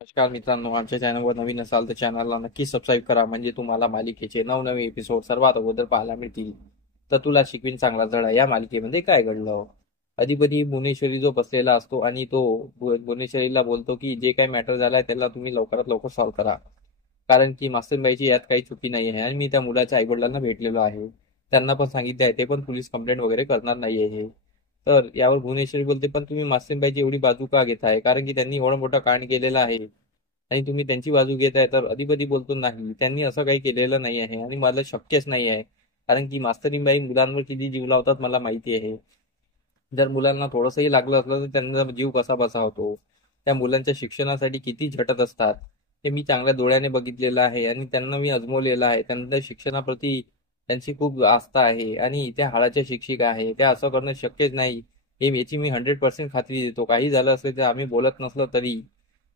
नमस्कार मित्रांनो, आमच्या चॅनलवर नवीन असाल तर चॅनलला नक्की सबस्क्राईब करा, म्हणजे तुम्हाला मालिकेचे नवनवे एपिसोड सर्वात अगोदर पाहायला मिळतील. तर तुला शिकवीन चांगला धडा या मालिकेमध्ये काय घडलं. अधिपती भुवनेश्वरी जो बसलेला असतो आणि तो भुवनेश्वरीला बोलतो की जे काही मॅटर झालाय त्याला तुम्ही लवकरात लवकर सॉल्व्ह करा, कारण की मास्तरबाईची यात काही चुकी नाही आहे आणि मी त्या मुलाच्या आईवडिलांना भेटलेलो आहे. त्यांना पण सांगितले आहे, ते पण पोलीस कंप्लेंट वगैरे करणार नाही आहे. तर यावर भुवनेश्वरी बोलते, पण तुम्ही मासीमबाईची एवढी बाजू का घेताय, कारण की त्यांनी एवढा मोठा कांड केलेला आहे आणि तुम्ही त्यांची बाजू घेताय. तर अधिपती बोलतो, नाही, त्यांनी असं काही केलेलं नाही आहे आणि मला शक्यच नाही आहे, कारण की मास्तरीबाई मुलांवर किती जीव लावतात मला माहिती आहे. जर मुलांना थोडंसंही लागलं असलं तर त्यांचा जीव कसा बसा होतो. त्या मुलांच्या शिक्षणासाठी किती झटत असतात हे मी चांगल्या डोळ्याने बघितलेलं आहे आणि त्यांना मी अजमवलेलं आहे. त्यांच्या शिक्षणाप्रती त्यांची खूप आस्था आहे आणि त्या हाडाच्या शिक्षिका आहे. त्या असं करणं शक्यच नाही, हे याची मी 100% खात्री देतो. काही झालं असेल तर आम्ही बोलत नसलो तरी.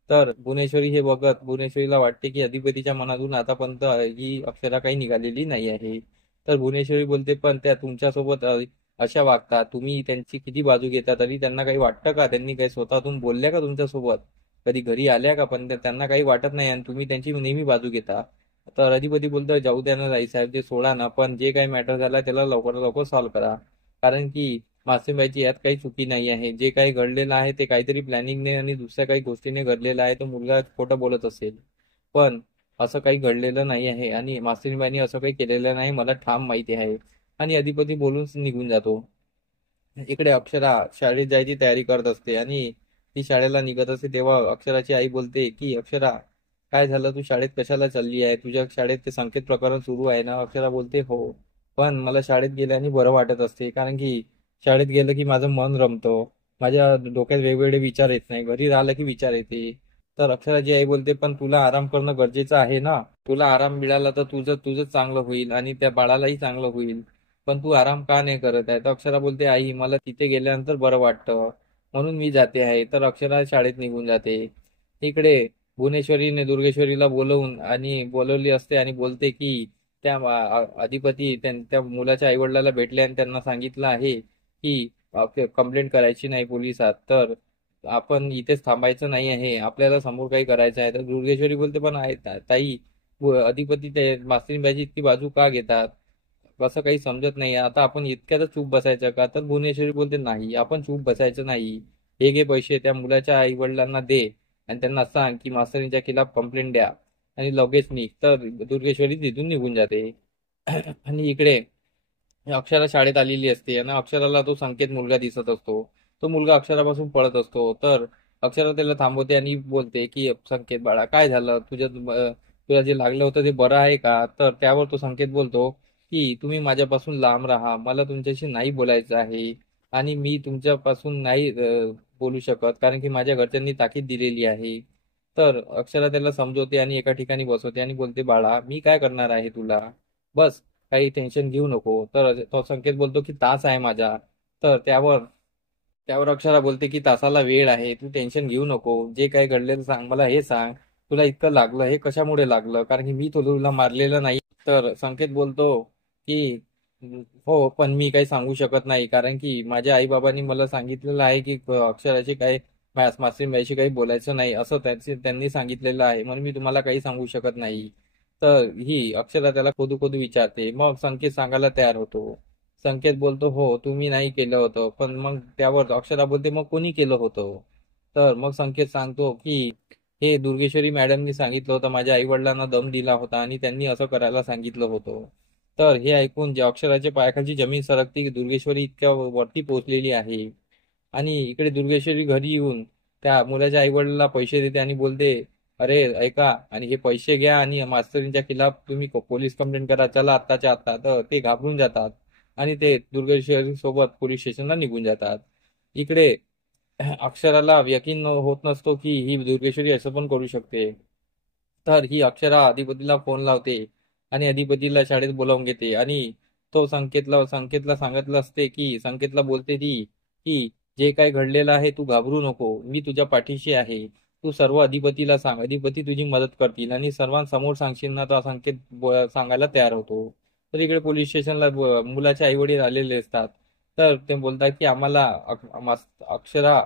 तर भुवनेश्वरी हे बघत भुवनेश्वरीला वाटते की अधिपतीच्या मनातून आतापर्यंत ही अक्षरा काही निघालेली नाही आहे. तर भुवनेश्वरी बोलते, पण त्या तुमच्यासोबत अशा वागतात, तुम्ही त्यांची किती बाजू घेता तरी त्यांना काही वाटतं का, त्यांनी काही स्वतःतून बोलल्या का तुमच्यासोबत, कधी घरी आल्या का, पण त्यांना काही वाटत नाही आणि तुम्ही त्यांची नेहमी बाजू घेता. तर अधिपती बोलतो, जाऊ द्या ना राई साहेब, ते सोडा ना, पण जे काही मॅटर झाला त्याला लवकरात लवकर सॉल्व्ह करा, कारण की मासूमबाईची यात काही चुकी नाही आहे. जे काही घडलेलं आहे ते काहीतरी प्लॅनिंगने आणि दुसऱ्या काही गोष्टीने घडलेलं आहे. तो मुलगा खोटं बोलत असेल, पण असं काही घडलेलं नाही आहे आणि मासूमबाईंनी असं काही केलेलं नाही, मला ठाम माहिती आहे. आणि अधिपती बोलून निघून जातो. इकडे अक्षरा शाळेत जायची तयारी करत असते आणि ती शाळेला निघत असते तेव्हा अक्षराची आई बोलते की, अक्षरा, काय झालं, तू शाळेत कशाला चालली आहे, तुझ्या शाळेत ते संकेत प्रकरण सुरू आहे ना. अक्षरा बोलते, हो, पण मला शाळेत गेल्याने बरं वाटत असते, कारण की शाळेत गेलं की माझं मन रमतं, माझ्या डोक्यात वेगवेगळे विचार येत नाही, घरी राहिलं की विचार येते. तर अक्षराची आई बोलते, पण तुला आराम करणं गरजेचं आहे ना. तुला आराम मिळाला तर तुझं तुझं चांगलं होईल आणि त्या बाळालाही चांगलं होईल, पण तू आराम का नाही करत आहे. तर अक्षरा बोलते, आई, मला तिथे गेल्यानंतर बरं वाटतं, म्हणून मी जाते आहे. तर अक्षरा शाळेत निघून जाते. इकडे भुवनेश्वरीने दुर्गेश्वरीला बोलवून आणि बोलवली असते आणि बोलते की त्या अधिपती त्या मुलाच्या आईवडिलाला भेटले आणि त्यांना सांगितलं आहे की कंप्लेंट करायची नाही पोलिसात, तर आपण इथेच थांबायचं नाही आहे, आपल्याला समोर काही करायचं आहे. तर दुर्गेश्वरी बोलते, पण आहे ताई, अधिपती ते मास्टरीबाईची इतकी बाजू का घेतात, असं काही समजत नाही. आता आपण इतक्यातच चूप बसायचं का. तर भुवनेश्वरी बोलते, नाही, आपण चूप बसायचं नाही. हे घे पैसे, त्या मुलाच्या आई वडिलांना दे आणि त्यांना सांग की मास्तरींच्या खिलाफ कंप्लेंट द्या आणि लगेच निघ. तर दुर्गेश्वरी तिथून निघून जाते. आणि इकडे अक्षरा शाळेत आलेली असते आणि अक्षराला तो संकेत मुलगा दिसत असतो. तो मुलगा अक्षरापासून पळत असतो. तर अक्षरा त्याला थांबवते आणि बोलते की, संकेत बाळा, काय झालं, तुला जे लागलं होतं ते बरं आहे का. तर त्यावर तो संकेत बोलतो की, तुम्ही माझ्यापासून लांब राहा, मला तुमच्याशी नाही बोलायचं आहे आणि मी तुमच्यापासून नाही बोलू शकत, कारण की माझ्या घरच्यांनी ताकीद दिलेली आहे. तर अक्षरा त्याला समजवते आणि एका ठिकाणी बसवते आणि बोलते, बाळा, मी काय करणार आहे तुला, बस, काही टेन्शन घेऊ नको. तर तो संकेत बोलतो की, तास आहे माझा. तर त्यावर त्यावर अक्षरा बोलते की, तासाला वेळ आहे, तू टेन्शन घेऊ नको, जे काही घडलेलं सांग, मला हे सांग, तुला इतकं लागलं हे कशामुळे लागलं, कारण की मी तुला मारलेलं नाही. तर संकेत बोलतो की, हो, पण मी काही सांगू शकत नाही, कारण की माझ्या आईबाबांनी मला सांगितलेलं आहे की अक्षराची काही मासूमबाईशी काही बोलायचं नाही, असं त्यांनी सांगितलेलं आहे, म्हणून मी तुम्हाला काही सांगू शकत नाही. तर ही अक्षरा त्याला खोदू खोदू विचारते. मग संकेत सांगायला तयार होतो. संकेत बोलतो, हो, तुम्ही नाही केलं होतं. पण मग त्यावर अक्षरा बोलते, मग कोणी केलं होतं. तर मग संकेत सांगतो की, हे दुर्गेश्वरी मॅडमनी सांगितलं होतं, माझ्या आई वडिलांना दम दिला होता आणि त्यांनी असं करायला सांगितलं होतं. तर हे ऐकून जे अक्षराच्या पायाखालची जमीन सरकती, की दुर्गेश्वरी इतक्या वरती पोहोचलेली आहे. आणि इकडे दुर्गेश्वरी घरी येऊन त्या मुलाच्या आईवडिलांना पैसे देते आणि बोलते, अरे ऐका, आणि हे पैसे घ्या आणि मास्तरींच्या खिलाफ तुम्ही पोलीस कंप्लेंट करा, चला आत्ताच्या आत्ता. तर ते घाबरून जातात आणि ते दुर्गेश्वरी सोबत पोलीस स्टेशनला निघून जातात. इकडे अक्षराला यकीन होत नसतो की ही दुर्गेश्वरी असं पण करू शकते. तर ही अक्षरा अधिपतीला फोन लावते आणि अधिपतीला शाळेत बोलावून घेते आणि तो संकेतला सांगितलं असते की, संकेतला बोलते ती की, जे काही घडलेलं आहे तू घाबरू नको, मी तुझ्या पाठीशी आहे, तू सर्व अधिपतीला सांग, अधिपती तुझी मदत करतील आणि सर्वांसमोर सांगशील ना. तर संकेत सांगायला तयार होतो. तर इकडे पोलीस स्टेशनला मुलाचे आई वडील आलेले असतात. तर ते बोलतात की, आम्हाला अक्षरा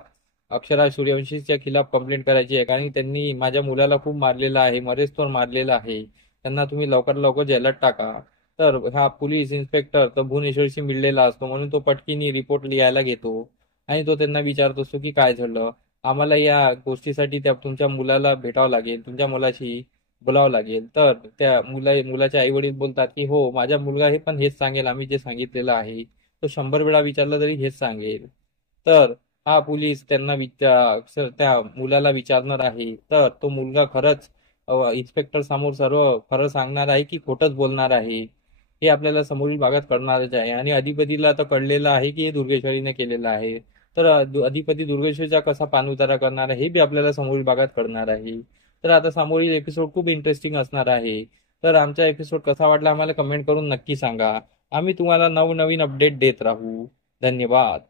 अक्षरा सूर्यवंशीच्या खिलाफ कंप्लेंट करायची आहे, कारण त्यांनी माझ्या मुलाला खूप मारलेला आहे, मरेस्तोर मारलेला आहे. त्यांना तुम्ही लवकर लवकर जेलात टाका. तर हा पोलीस इन्स्पेक्टर तर भुवनेश्वरशी मिळलेला असतो, म्हणून तो पटकीनी रिपोर्ट लिहायला घेतो आणि तो त्यांना विचारत असतो की काय झालं. आम्हाला या गोष्टीसाठी त्या तुमच्या मुलाला भेटावं लागेल, तुमच्या मुलाशी बोलावं लागेल. तर त्या मुलाच्या आई वडील बोलतात की हो, माझा मुलगा हे पण हेच सांगेल, आम्ही जे सांगितलेलं आहे तो 100 वेळा विचारला तरी हेच सांगेल. तर हा पोलीस त्यांना त्या मुलाला विचारणार आहे. तर तो मुलगा खरंच इन्स्पेक्टर समोर सर्व खरं सांगणार आहे की खोटंच बोलणार आहे, हे आपल्याला समोरील भागात कळणारच आहे. आणि अधिपतीला तर कळलेलं आहे की हे दुर्गेश्वरीने केलेलं आहे. तर अधिपती दुर्गेश्वरीचा कसा पाणउतारा करणार आहे हे बी आपल्याला समोरील भागात कळणार आहे. तर आता समोरील एपिसोड खूप इंटरेस्टिंग असणार आहे. तर आमचा एपिसोड कसा वाटला आम्हाला कमेंट करून नक्की सांगा. आम्ही तुम्हाला नवनवीन अपडेट देत राहू. धन्यवाद.